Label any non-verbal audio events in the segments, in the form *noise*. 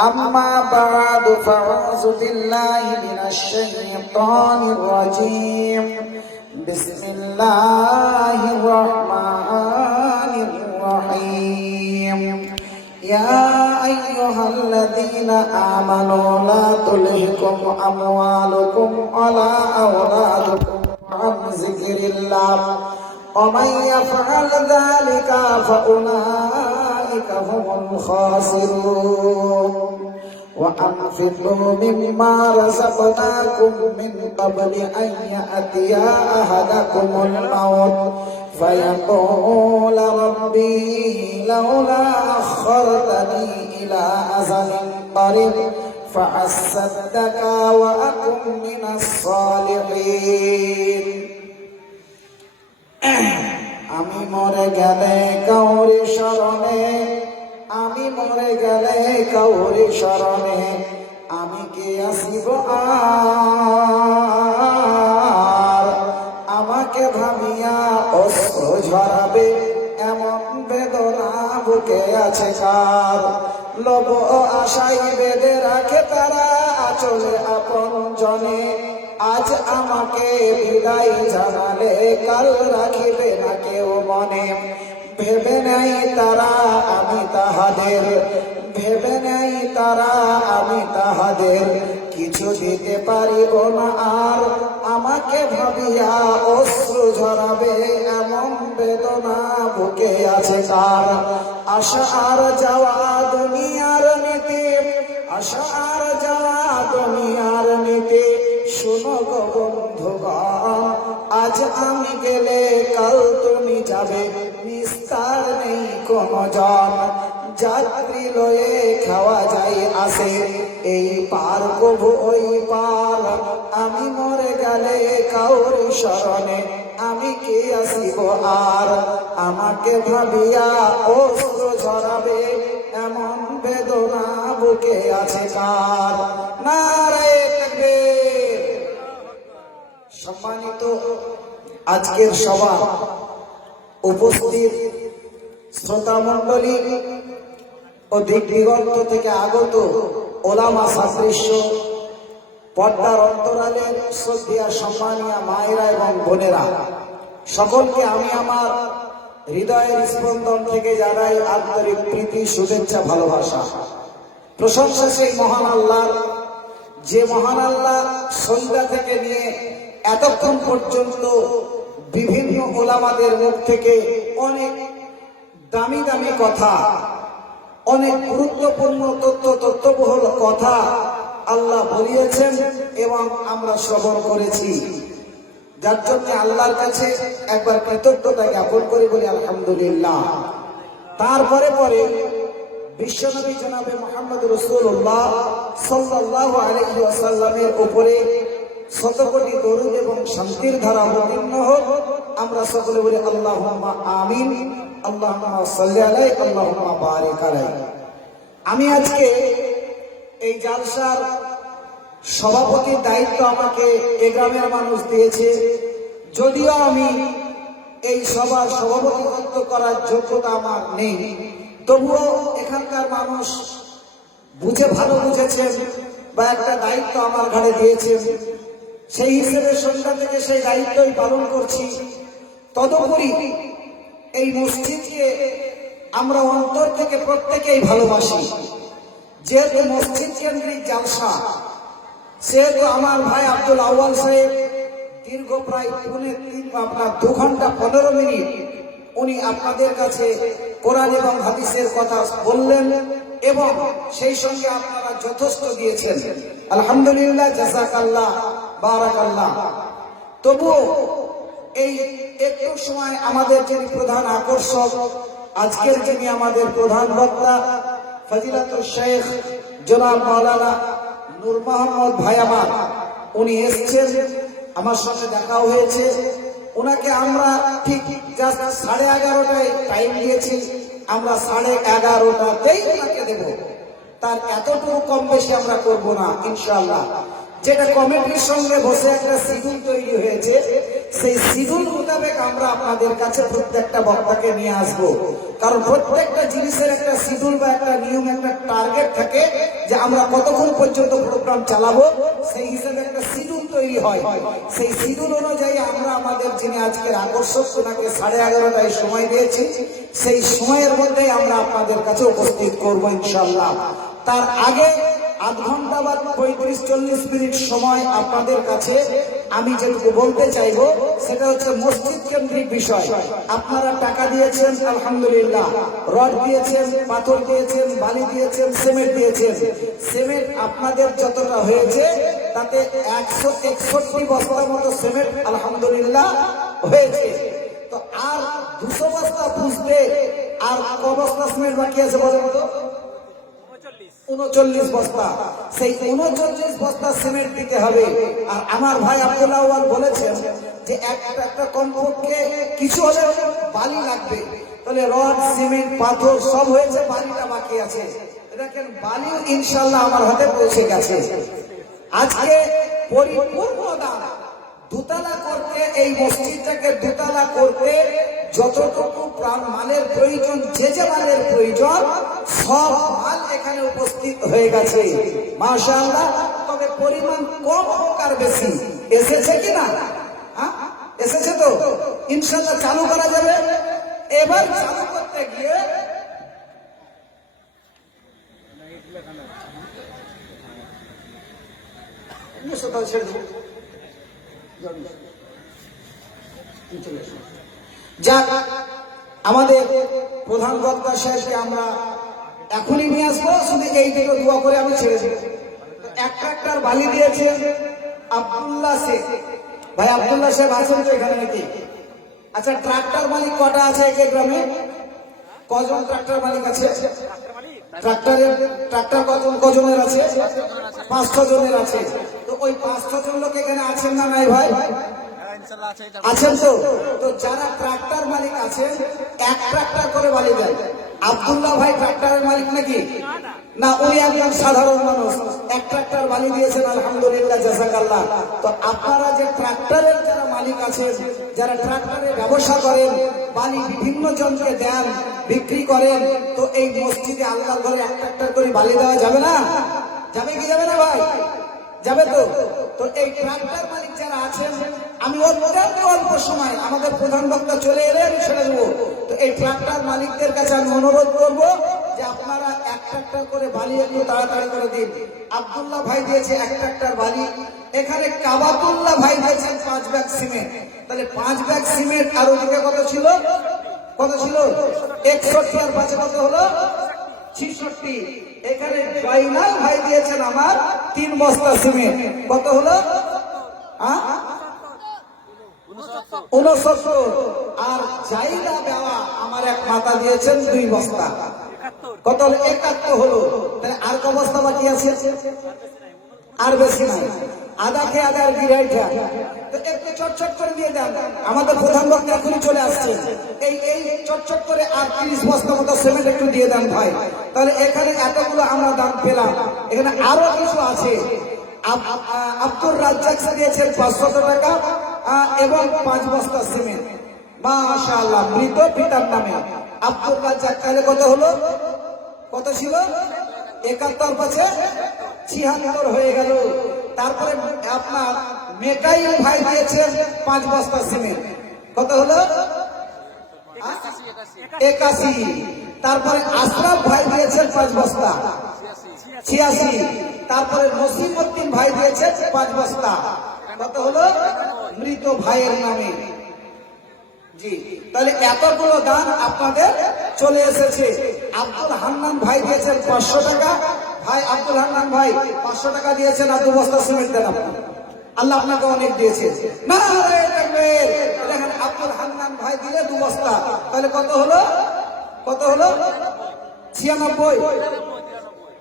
أما بعد فأعوذ بالله من الشيطان الرجيم. بسم الله الرحمن الرحيم. يا أيها الذين آمنوا لا تلهكم أموالكم ولا أولادكم عن ذكر الله. ومن يفعل ذلك فأولئك هم الخاسرون وأنفقوا مما رزقناكم من قبل أن يأتي أحدكم الموت فيقول ربي لولا أخرتني إلى أجل قريب فأصدق وأكن من الصالحين. *clears throat* আমি মরে গেলে কাউরি স্মরণে, আমি মরে গেলে কাউরি স্মরণে, আমি কে আসিব আমাকে ভাবিয়া অস্ত্র ঝরাবে, এমন বেদনা বুকে আছে কার? লব আশাই বেদে রাখে তারা আচলে আপন জনে, আজ আমাকে বিদায় জানালে কাল রাখিবে না কেউ মনে। ভেবে নেই তারা আমি তাহাদের। ভেবে নেই তারা আমি তাহাদের। কিছু দিতে পারিব না আর আমাকে ভাবিয়া অশ্রু ঝরাবে। এমন বেদনা বুকে আছে কার আশা আর যাওয়া দুনিয়ার নীতি। আশা আর যাওয়া দুনিয়ার নীতি। শোনো গো বন্ধুগণ আজ আমি গেলে কাল তুমি যাবে, নিস্তার নেই কোনো জন। যাত্রী লয়ে খাওয়া যায় আসে, এই পার কবু ওই পার। আমি মরে গেলে কাউর স্মরণে আমি কে আসিব আর? আমাকে ভাবিয়া অস্ত্র ঝরাবে, এমন বেদনা বুকে আছে কার নারে সম্মানিত আজকের সভা উপস্থিত শ্রোতা মণ্ডলী ও দিক দিগন্ত থেকে আগত ওলামা সাদৃশ্য, পর্দার অন্তরালের শ্রদ্ধা সম্মানীয় মায়েরা এবং বোনেরা, সকলকে আমি আমার হৃদয়ের স্পন্দন থেকে জানাই আন্তরিক প্রীতি, শুভেচ্ছা, ভালোবাসা। প্রশংসা সেই মহান আল্লাহ, যে মহান আল্লাহ সন্ধ্যা থেকে নিয়ে এতক্ষণ পর্যন্ত বিভিন্ন ওলামাদের মুখ থেকে অনেক দামি দামি কথা, অনেক গুরুত্বপূর্ণ তথ্য তথ্যবহুল কথা আল্লাহ বলিয়েছেন এবং আমরা শ্রবণ করেছি। যার জন্য আল্লাহর কাছে একবার কৃতজ্ঞতা জ্ঞাপন করে বলি আলহামদুলিল্লাহ। তারপরে পরে বিশ্বনবী জনাবে মোহাম্মদ রসুল্লাহ সাল্লাহ আলহি উপরে শত কোটি এবং শান্তির ধারা অবতীর্ণ হোক, আমরা সকলে বলি আল্লাহ আমিন আল্লাহ সাল্লি আলাই আল্লাহ বারিক আমি আজকে এই জালসার সভাপতির দায়িত্ব আমাকে এ গ্রামের মানুষ দিয়েছে। যদিও আমি এই সভার সভাপতিত্ব করার যোগ্যতা আমার নেই, তবুও এখানকার মানুষ বুঝে ভালো বুঝেছেন বা একটা দায়িত্ব আমার ঘাড়ে দিয়েছেন। সেই হিসেবে সন্ধ্যা থেকে সেই দায়িত্বই পালন করছি। তদুপরি এই মসজিদকে আমরা অন্তর থেকে প্রত্যেকেই ভালোবাসি। যেহেতু মসজিদ কেন্দ্রিক জালসা, সেহেতু আমার ভাই আব্দুল আউয়াল সাহেব দীর্ঘ প্রায় পৌনে তিন আপনার দু ঘণ্টা পনেরো মিনিট উনি আপনাদের কাছে কোরআন এবং হাদিসের কথা বললেন। এবং সেই সঙ্গে আপনারা যথেষ্ট দিয়েছেন আলহামদুলিল্লাহ জাজাকাল্লাহ বারাকাল্লাহ। তবুও এই একটু সময় আমাদের যিনি প্রধান আকর্ষক, আজকের যিনি আমাদের প্রধান বক্তা, ফজিলাতুল শেখ, জনাব মাওলানা নূর মোহাম্মদ ভাই আমার, উনি এসছেন, আমার সঙ্গে দেখাও হয়েছে। ওনাকে আমরা ঠিক জাস্ট সাড়ে এগারোটায় টাইম দিয়েছি। আমরা সাড়ে এগারোটাতেই ওনাকে দেব। তার এতটুকু কম বেশি আমরা করব না, ইনশাআল্লাহ। যেটা কমিটির সঙ্গে বসে একটা শিডিউল তৈরি হয়েছে, সেই শিডিউল মোতাবেক আমরা আপনাদের কাছে প্রত্যেকটা বক্তাকে নিয়ে আসব। কারণ প্রত্যেকটা জিনিসের একটা শিডিউল বা একটা নিয়ম, একটা টার্গেট থাকে যে আমরা কতক্ষণ পর্যন্ত প্রোগ্রাম চালাবো, সেই হিসেবে একটা তৈরি হয়। সেই সিঁদুর অনুযায়ী আমরা আমাদের যিনি আজকের আকর্ষক, ওনাকে সাড়ে এগারোটায় সময় দিয়েছি। সেই সময়ের মধ্যেই আমরা আপনাদের কাছে উপস্থিত করব ইনশাল্লাহ তার আগে আধ ঘণ্টা বাদ পঁয়ত্রিশ, চল্লিশ মিনিট সময় আপনাদের কাছে আমি যেটুকু বলতে চাইব, সেটা হচ্ছে মসজিদ কেন্দ্রিক বিষয়। আপনারা টাকা দিয়েছেন, আলহামদুলিল্লাহ। রড দিয়েছেন, পাথর দিয়েছেন, বালি দিয়েছেন, সিমেন্ট দিয়েছেন। সিমেন্ট আপনাদের যতটা হয়েছে, তাতে একশো একষট্টি বস্তার মতো সিমেন্ট, আলহামদুলিল্লাহ, হয়েছে। তো আর দুশো বস্তা বুঝতে আর ক বস্তা সিমেন্ট বাকি আছে বলেন তো? উনচল্লিশ বস্তা। সেই উনচল্লিশ বস্তা সিমেন্ট দিতে হবে। আর আমার ভাই আব্দুল্লাহ বলেছেন যে একটা একটা কমপক্ষে কিছু হলে বালি লাগবে। তাহলে রড, সিমেন্ট, পাথর সব হয়েছে, বালিটা বাকি আছে। দেখেন বালি ইনশাল্লাহ আমার হাতে পৌঁছে গেছে। আজকে পরিপূর্ণ দাম। দুতলা করতে, এই মসজিদটাকে দুতলা করতে যতটুকু প্রাণ মালের প্রয়োজন, যে যে মালের প্রয়োজন, সব মাল এখানে উপস্থিত হয়ে গেছে। মাশাআল্লাহ, তবে পরিমাণ কম হোক আর বেশি। এসেছে কি না? হ্যাঁ? এসেছে তো? ইনশাআল্লাহ চালু করা যাবে। এবার চালু করতে গিয়ে ছেড়ে দেবো। যাক, আমাদের প্রধান বক্তা সাহেবকে আমরা এখনই নিয়ে আসব, শুধু এই দুটো দোয়া করে আমি ছেড়ে দেবো। একটা বালি দিয়েছে আব্দুল্লাহ শেখ। ভাই, আব্দুল্লাহ সাহেব আছেন তো এখানে নাকি? আচ্ছা ট্রাক্টর মালিক কটা আছে এক গ্রামে? কজন ট্রাক্টর মালিক আছে? ট্রাক্টরের ট্রাক্টর কজন, কজনের আছে? পাঁচ ছজনের আছে। তো ওই পাঁচ ছজন লোক এখানে আছেন না নাই ভাই? আছেন তো? তো যারা ট্রাক্টর মালিক আছেন এক ট্রাক্টর করে বালি দেয়। আব্দুল্লাহ ভাই ট্রাক্টরের মালিক নাকি? না, উনি একজন সাধারণ মানুষ। এক ট্রাক্টর বালি দিয়েছেন, আলহামদুলিল্লাহ, জাজাকাল্লাহ। তো আপনারা যে ট্রাক্টরের যারা মালিক আছেন, যারা ট্রাক্টরের ব্যবসা করেন, বালি বিভিন্ন জনকে দেন, বিক্রি করেন, তো এই মসজিদে আল্লাহ ঘরে এক ট্রাক্টর করে বালি দেওয়া যাবে না? যাবে কি যাবে না ভাই? যাবে তো? তো এই ট্রাক্টর মালিক যারা আছেন, আমি অত্যন্ত অল্প সময় আমাদের প্রধান বক্তা চলে এলে আমি ছেড়ে দেবো। তো এই ট্রাক্টর মালিকদের কাছে আমি অনুরোধ করব যে আপনারা এক ট্রাক্টর করে বালি একটু তাড়াতাড়ি করে দিন। আব্দুল্লাহ ভাই দিয়েছে এক ট্রাক্টর বালি। এখানে কাবাতুল্লাহ ভাই দিয়েছেন পাঁচ ব্যাগ সিমেন্ট। তাহলে পাঁচ ব্যাগ সিমেন্ট আর ওদিকে কত ছিল? কত ছিল? একষট্টি আর পাঁচে কত হলো? ছিষট্টি। এখানে জয়নাল ভাই দিয়েছেন আমার তিন বস্তা সিমেন্ট। কত হলো? উনসত্তর। আর জাইলা দেওয়া আমার এক মাতা দিয়েছেন দুই বস্তা। কত হলো? একাত্তর হলো। তাহলে আর ক বস্তা বাকি আছে? আর বেশি নাই। আদা খেয়ে আদার বিরাইটা তো একটু করে দিয়ে দেন। আমাদের এই করে আর বস্তা মতো সিমেন্ট একটু দিয়ে দেন ভাই। তাহলে এখানে এতগুলো আমরা দাম এখানে আরও কিছু আছে। আব্দুর রাজ্জাক দিয়েছেন পাঁচশত টাকা এবং পাঁচ বস্তা সিমেন্ট। মাশাআল্লাহ, মৃত পিতার নামে। আব্দুর রাজ্জাক, তাহলে কত হলো? কত ছিল? একাত্তর পাশে ছিয়াত্তর হয়ে গেল। তারপরে আপনার মেকাইল ভাই দিয়েছেন পাঁচ বস্তা সিমেন্ট। কত হলো? একাশি তারপরে আশরাফ ভাই দিয়েছেন পাঁচ বস্তা। ছিয়াশি। তারপরে নসিমুদ্দিন ভাই দিয়েছেন পাঁচ বস্তা। কত হলো? মৃত ভাইয়ের নামে। জি। তাহলে এতগুলো দান আপনাদের চলে এসেছে। আব্দুল হান্নান ভাই দিয়েছেন পাঁচশো টাকা। ভাই আব্দুল হান্নান ভাই, পাঁচশো টাকা দিয়েছেন আর দু বস্তা সিমেন্ট দেন আল্লাহ আপনাকে অনেক দিয়েছে। আব্দুল হান্নান ভাই দিলে দু বস্তা। তাহলে কত হলো? কত হলো? ছিয়ানব্বই।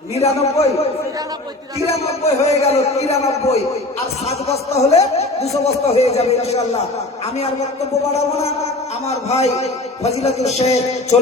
নিরানব্বই। তিরানব্বই হয়ে গেল, তিরানব্বই। আর সাত বস্তা হলে দুশো বস্তা হয়ে যাবে ইনশাল্লাহ আমি আর বক্তব্য বাড়াবো না। আমার ভাই ফজিলাতুর শেখ চলে